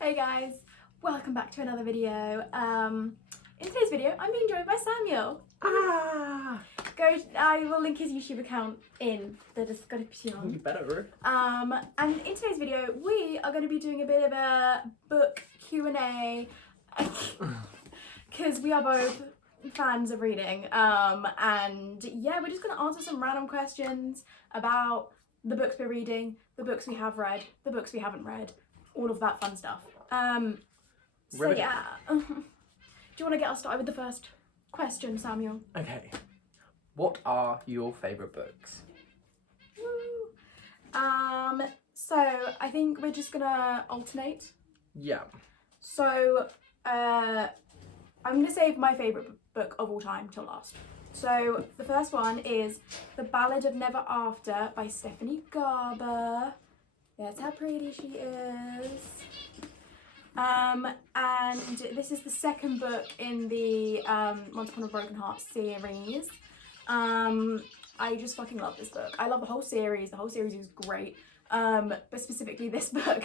Hey guys, welcome back to another video. In today's video, I'm being joined by Samuel. I will link his YouTube account in the description. You better. And in today's video, we are going to be doing a bit of a book Q&A because we are both fans of reading. And yeah, we're just going to answer some random questions about the books we're reading, the books we have read, the books we haven't read, all of that fun stuff. So yeah, do you want to get us started with the first question, Samuel? Okay. What are your favourite books? Woo. So I think we're just gonna alternate. Yeah. So I'm gonna save my favourite book of all time till last. So the first one is The Ballad of Never After by Stephanie Garber. That's how pretty she is. And this is the second book in the Once Upon a Broken Heart series. I just fucking love this book. I love the whole series. The whole series is great. But specifically this book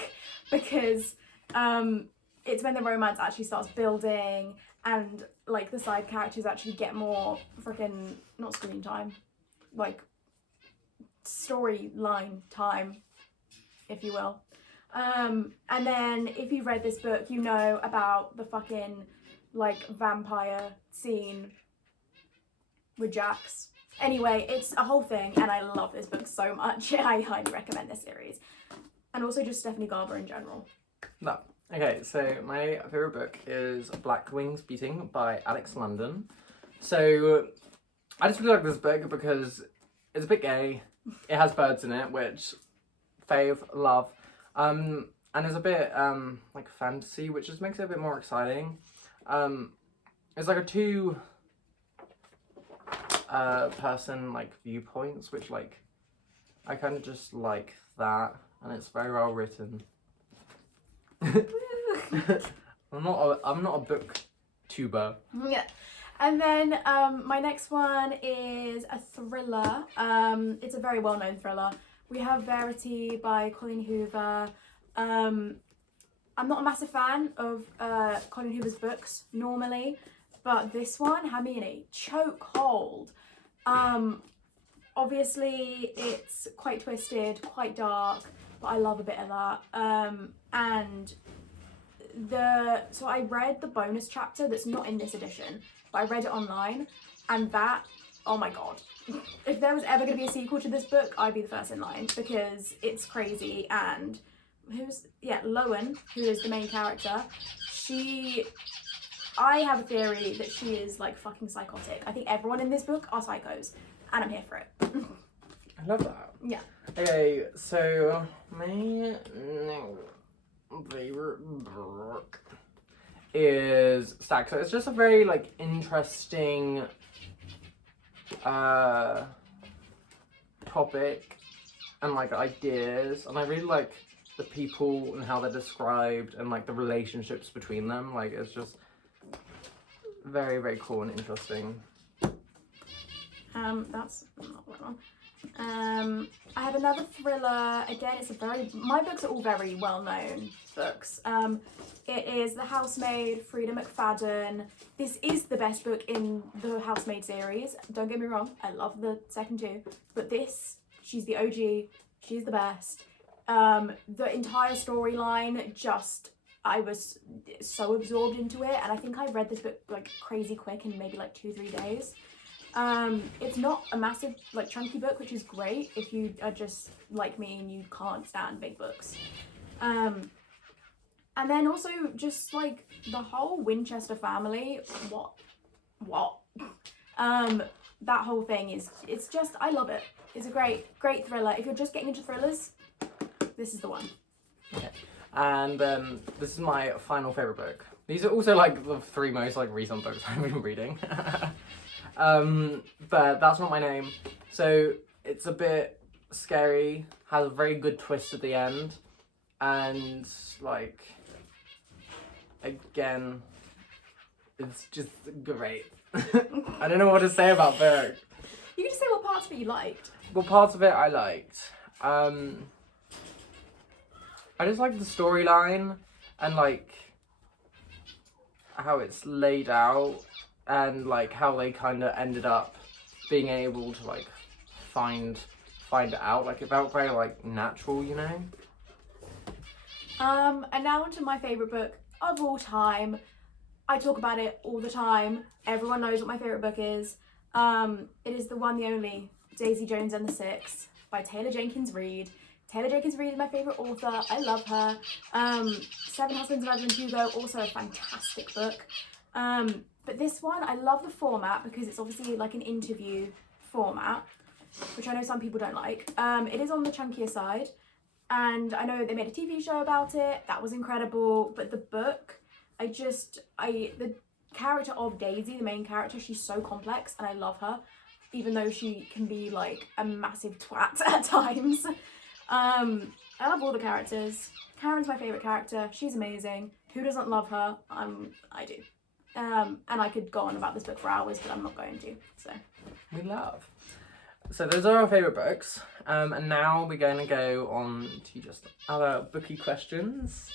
because it's when the romance actually starts building and like the side characters actually get more freaking, not screen time, like storyline time, if you will. And then if you've read this book, you know about the fucking like vampire scene with Jax. Anyway, it's a whole thing and I love this book so much. I highly recommend this series. And also just Stephanie Garber in general. No. Okay, so my favourite book is Black Wings Beating by Alex London. So I just really like this book because it's a bit gay. It has birds in it, which fave, love. And it's a bit like fantasy, which just makes it a bit more exciting. It's like a two person like viewpoints, which like I kind of just like that, and it's very well written. I'm not a book tuber. Yeah. And then my next one is a thriller. It's a very well-known thriller. We have Verity by Colleen Hoover. I'm not a massive fan of Colleen Hoover's books normally, but this one had me in a chokehold. Obviously it's quite twisted, quite dark, but I love a bit of that. So I read the bonus chapter that's not in this edition, but I read it online, and that, oh my god. If there was ever going to be a sequel to this book, I'd be the first in line because it's crazy. And Lowen, who is the main character, I have a theory that she is like fucking psychotic. I think everyone in this book are psychos, and I'm here for it. I love that. Yeah. Okay, so my favorite book is Stack. So it's just a very like interesting topic and like ideas, and I really like the people and how they're described and like the relationships between them. Like it's just very, very cool and interesting. That's not what I want. I have another thriller. Again, my books are all very well-known books. It is The Housemaid, Frida McFadden. This is the best book in the Housemaid series. Don't get me wrong, I love the second two, but this, she's the OG, she's the best. The entire storyline, I was so absorbed into it, and I think I read this book like crazy quick in maybe like 2-3 days. It's not a massive like chunky book, which is great if you are just like me and you can't stand big books. And then also just like the whole Winchester family, what? That whole thing it's just, I love it. It's a great thriller. If you're just getting into thrillers, this is the one. Okay. And this is my final favourite book. These are also like the three most like recent books I've been reading. But That's Not My Name. So it's a bit scary, has a very good twist at the end, and like again, it's just great. I don't know what to say about book. You can just say what parts of it you liked. What parts of it I liked. I just like the storyline and like how it's laid out, and like how they kind of ended up being able to like find it out. Like it felt very like natural, you know. And now onto my favourite book of all time. I talk about it all the time. Everyone knows what my favourite book is. It is the one, the only, Daisy Jones and the Six by Taylor Jenkins Reid. Taylor Jenkins Reid is my favourite author. I love her. Seven Husbands of Evelyn Hugo, also a fantastic book. But this one, I love the format because it's obviously like an interview format, which I know some people don't like. It is on the chunkier side, and I know they made a TV show about it. That was incredible. But the book, the character of Daisy, the main character, she's so complex, and I love her, even though she can be like a massive twat at times. I love all the characters. Karen's my favourite character. She's amazing. Who doesn't love her? I do. And I could go on about this book for hours, but I'm not going to. So We love. So those are our favourite books. And now we're going to go on to just other booky questions.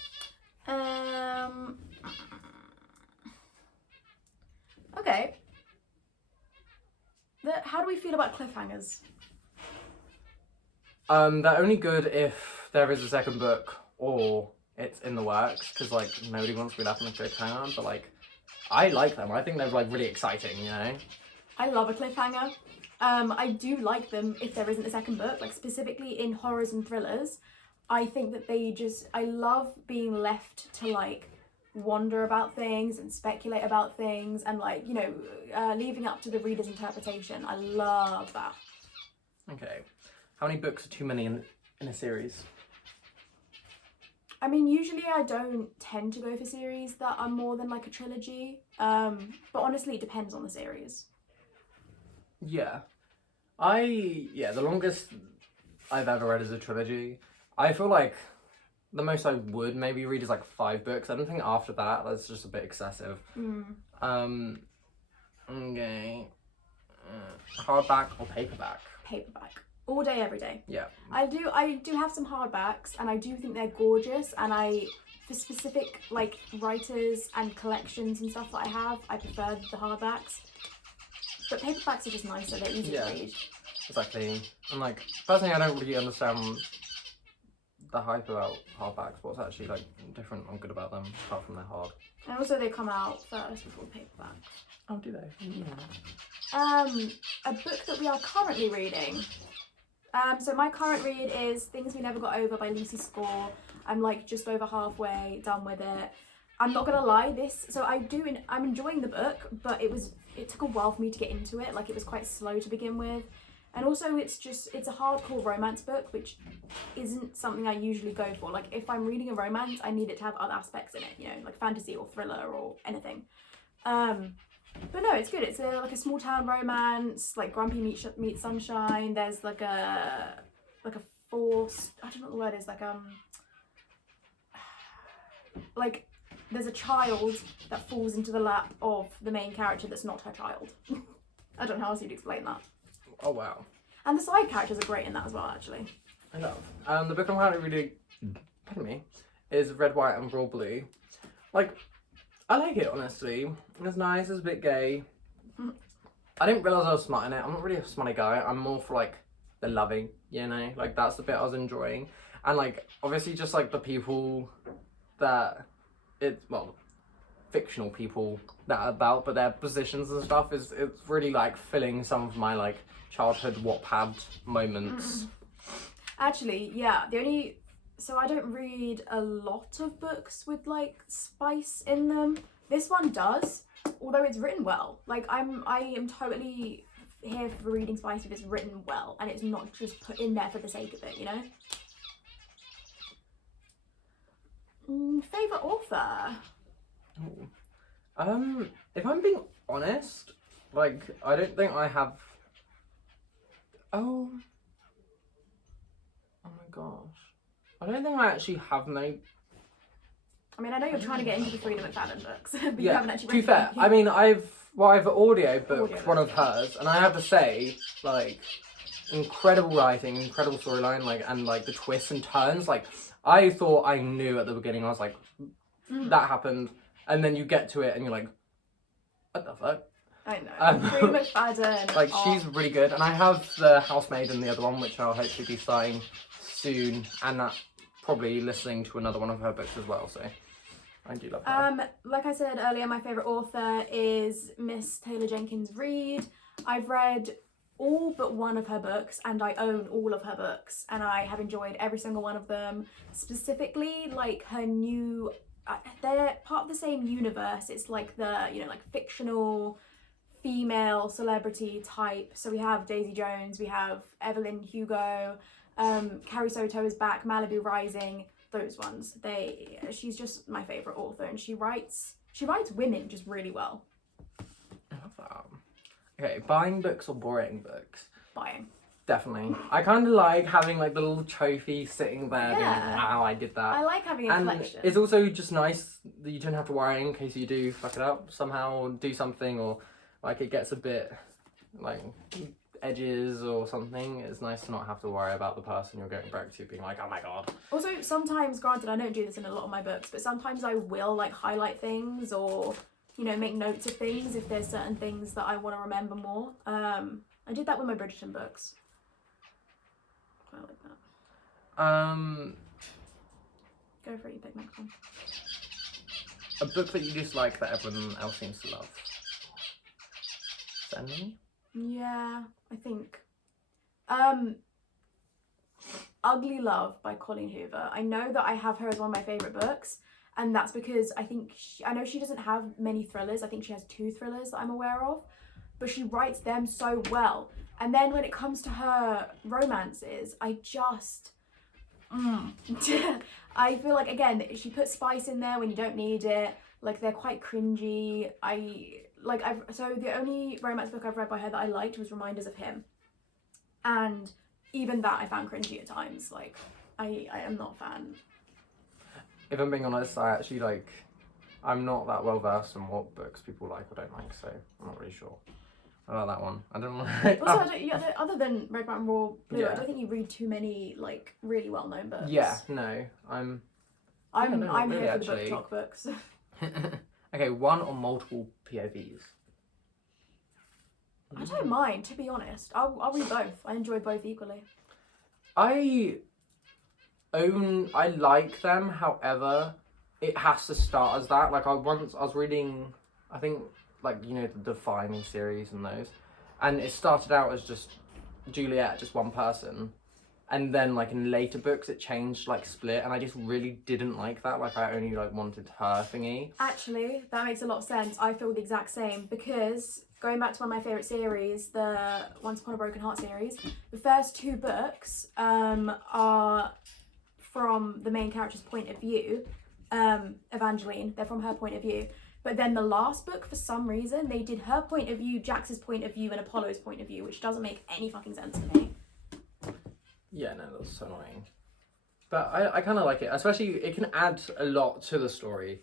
Okay. How do we feel about cliffhangers? They're only good if there is a second book or it's in the works, because like nobody wants to be left on a cliffhanger. But like, I like them. I think they're like really exciting, you know. I love a cliffhanger. I do like them if there isn't a second book, like specifically in horrors and thrillers. I think that I love being left to like wonder about things and speculate about things, and like, you know, leaving up to the reader's interpretation. I love that. Okay. How many books are too many in a series? I mean, usually I don't tend to go for series that are more than like a trilogy. But honestly, it depends on the series. Yeah. The longest I've ever read is a trilogy. I feel like the most I would maybe read is like 5 books. I don't think after that, that's just a bit excessive. Okay. Hardback or paperback? Paperback. All day, every day. Yeah. I do have some hardbacks, and I do think they're gorgeous, and for specific like writers and collections and stuff that I have, I prefer the hardbacks. But paperbacks are just nicer, they're easy to read. Exactly. And like, personally, I don't really understand the hype about hardbacks. What's actually like different and good about them, apart from they're hard? And also they come out first before the paperbacks. Oh, do they? Yeah. A book that we are currently reading. So my current read is Things We Never Got Over by Lucy Score. I'm like just over halfway done with it. I'm not gonna lie, I'm enjoying the book, but it took a while for me to get into it. Like, it was quite slow to begin with. And also it's a hardcore romance book, which isn't something I usually go for. Like, if I'm reading a romance, I need it to have other aspects in it, you know, like fantasy or thriller or anything. But no, it's good. It's like a small town romance, like Grumpy meets Sunshine. There's like a forced, I don't know what the word is, like there's a child that falls into the lap of the main character that's not her child. I don't know how else you'd explain that. Oh wow. And the side characters are great in that as well, actually. I love. The book I'm currently reading, is Red, White and Royal Blue. Like, I like it, honestly. It's nice, it's a bit gay. I didn't realise I was smart in it. I'm not really a smutty guy. I'm more for like the loving, you know? Like, that's the bit I was enjoying. And like, obviously just like the people that fictional people that are about, but their positions and stuff it's really like filling some of my like childhood Wattpad moments. Actually, yeah, so I don't read a lot of books with like spice in them. This one does, although it's written well. Like, I am totally here for reading spice if it's written well and it's not just put in there for the sake of it, you know? Favourite author? If I'm being honest, like, I don't think I have... Oh my gosh. I don't think I actually have many... I mean, I know you're trying to get into the Freida McFadden books, but you haven't actually read to be fair, them. I mean, I've audiobooked one of hers, and I have to say, like, incredible writing, incredible storyline, like, and like the twists and turns. Like, I thought I knew at the beginning. I was like, that happened, and then you get to it and you're like, what the fuck? I know. Frida McFadden. Like, she's really good, and I have The Housemaid and the other one, which I'll hopefully be starting soon, and that probably listening to another one of her books as well, so I do love her. Like I said earlier, my favourite author is Miss Taylor Jenkins Reid. I've read all but one of her books, and I own all of her books, and I have enjoyed every single one of them. Specifically, like her new, they're part of the same universe. It's like the, you know, like fictional female celebrity type. So we have Daisy Jones, we have Evelyn Hugo, Carrie Soto is back, Malibu Rising, those ones. She's just my favourite author, and she writes women just really well. I love that. Okay, buying books or borrowing books? Buying. Definitely. I kind of like having like the little trophy sitting there. Yeah. Being, wow, I did that. I like having a collection. It's also just nice that you don't have to worry in case you do fuck it up somehow, or do something, or like it gets a bit like edges or something. It's nice to not have to worry about the person you're going back to being like, oh my god. Also, sometimes, granted, I don't do this in a lot of my books, but sometimes I will like highlight things or, you know, make notes of things if there's certain things that I want to remember more. I did that with my Bridgerton books. Quite like that. Go for it, you pick next one. A book that you dislike that everyone else seems to love. Sandy? Yeah, I think. Ugly Love by Colleen Hoover. I know that I have her as one of my favourite books, and that's because I think I know she doesn't have many thrillers. I think she has 2 thrillers that I'm aware of, but she writes them so well. And then when it comes to her romances, I just I feel like, again, she puts spice in there when you don't need it. Like, they're quite cringy. So the only romance book I've read by her that I liked was Reminders of Him, and even that I found cringy at times. Like, I am not a fan. If I'm being honest, I actually I'm not that well versed in what books people like or don't like, so I'm not really sure. I like that one. I don't like. Also, other than Red Mountain Raw Blue, Yeah. I don't think you read too many like really well known books. Yeah, no, I'm I'm really, here for the actually. book talk books. Okay, one or multiple POVs. I don't mind, to be honest. I'll read both. I enjoy both equally. I like them, however, it has to start as that. Like, I was reading, I think, like, you know, the Defining series and those, and it started out as just Juliet, just one person, and then like in later books it changed, like split, and I just really didn't like that. Like, I only like wanted her thingy. Actually, that makes a lot of sense. I feel the exact same, because going back to one of my favourite series, the Once Upon a Broken Heart series, the first 2 books are from the main character's point of view, Evangeline. They're from her point of view. But then the last book, for some reason, they did her point of view, Jax's point of view, and Apollo's point of view, which doesn't make any fucking sense to me. Yeah, no, that's so annoying. But I kind of like it, especially it can add a lot to the story.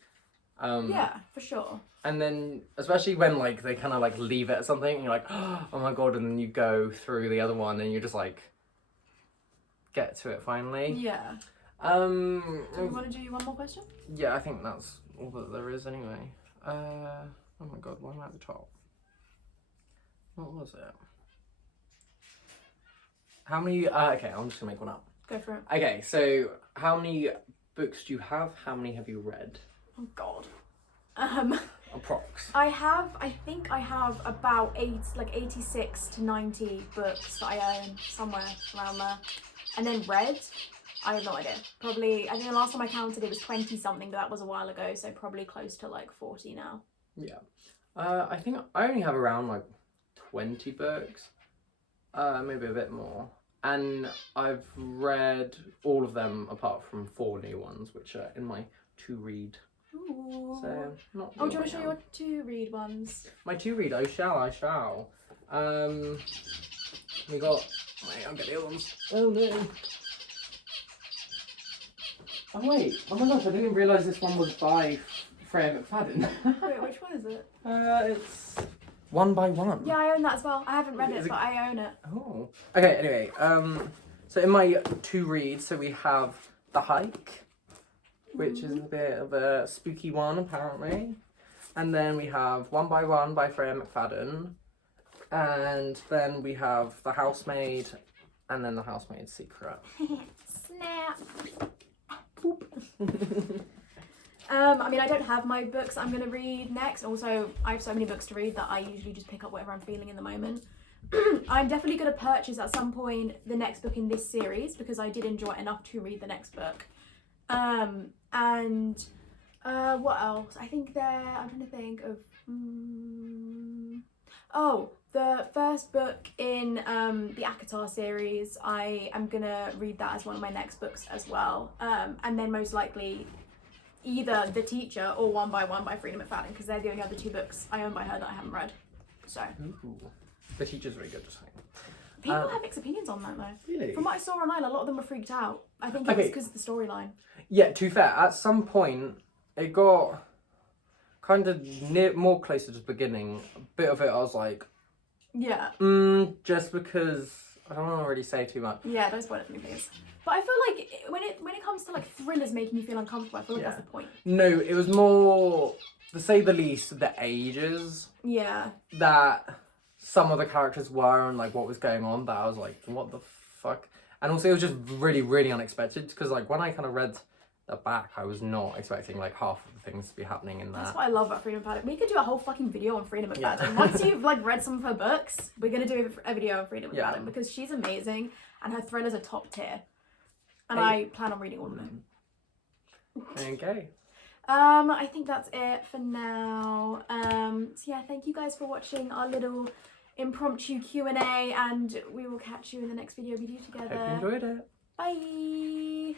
Yeah, for sure. And then, especially when like they kind of like leave it at something, and you're like, oh my god, and then you go through the other one, and you just like get to it finally. Yeah. Do you want to do one more question? Yeah, I think that's all that there is anyway. Oh my god, why am I at the top? What was it? How many? Okay, I'm just gonna make one up. Go for it. Okay, so how many books do you have? How many have you read? Oh god. Approx. I think I have about 86 to 90 books that I own, somewhere around there. And then read, I have no idea. Probably, I think the last time I counted it was 20 something, but that was a while ago, so probably close to like 40 now. Yeah. I think I only have around like 20 books. Maybe a bit more. And I've read all of them apart from 4 new ones, which are in my to-read. Ooh. So, not Oh, do you want to show your to-read ones? My to-read, I shall. We got... Wait, I'll get the other ones. Oh no. Oh wait, oh my gosh, I didn't realise this one was by Freya McFadden. Wait, which one is it? It's One by One. Yeah, I own that as well. I haven't read Is it, it- but I own it. Oh. Okay, anyway, so in my to read, so we have The Hike, which is a bit of a spooky one apparently. And then we have One by One by Freya McFadden. And then we have The Housemaid, and then The Housemaid's Secret. Snap. I mean, I don't have my books I'm going to read next. Also, I have so many books to read that I usually just pick up whatever I'm feeling in the moment. I'm definitely going to purchase at some point the next book in this series because I did enjoy it enough to read the next book. What else? I think I'm trying to think of... Oh, the first book in the ACOTAR series, I am going to read that as one of my next books as well. And then most likely either The Teacher or One by One by Freida McFadden, because they're the only other two books I own by her that I haven't read. So Ooh. The Teacher's really good, just saying. People have mixed opinions on that though. Really? From what I saw online, a lot of them were freaked out. I think Okay. it's because of the storyline. Yeah, to be fair, at some point it got kind of more closer to the beginning. A bit of it I was like, Yeah. just because I don't want to really say too much. Yeah, don't spoil it for me, please. But I feel like when it comes to like thrillers making you feel uncomfortable, I feel like that's the point. No, it was more, to say the least, the ages Yeah. that some of the characters were and like what was going on. That I was like, what the fuck? And also it was just really, really unexpected because like when I kind of read the back, I was not expecting like half of the things to be happening in That's that. what I love about Freida McFadden. We could do a whole fucking video on Freida McFadden. Yeah. Once you've like read some of her books, we're gonna do a video on Freida McFadden Yeah. because she's amazing and her thrillers are top tier. And Hey. I plan on reading all of them. Okay. I think that's it for now. So yeah, thank you guys for watching our little impromptu Q&A, and we will catch you in the next video we do together. Hope you enjoyed it. Bye.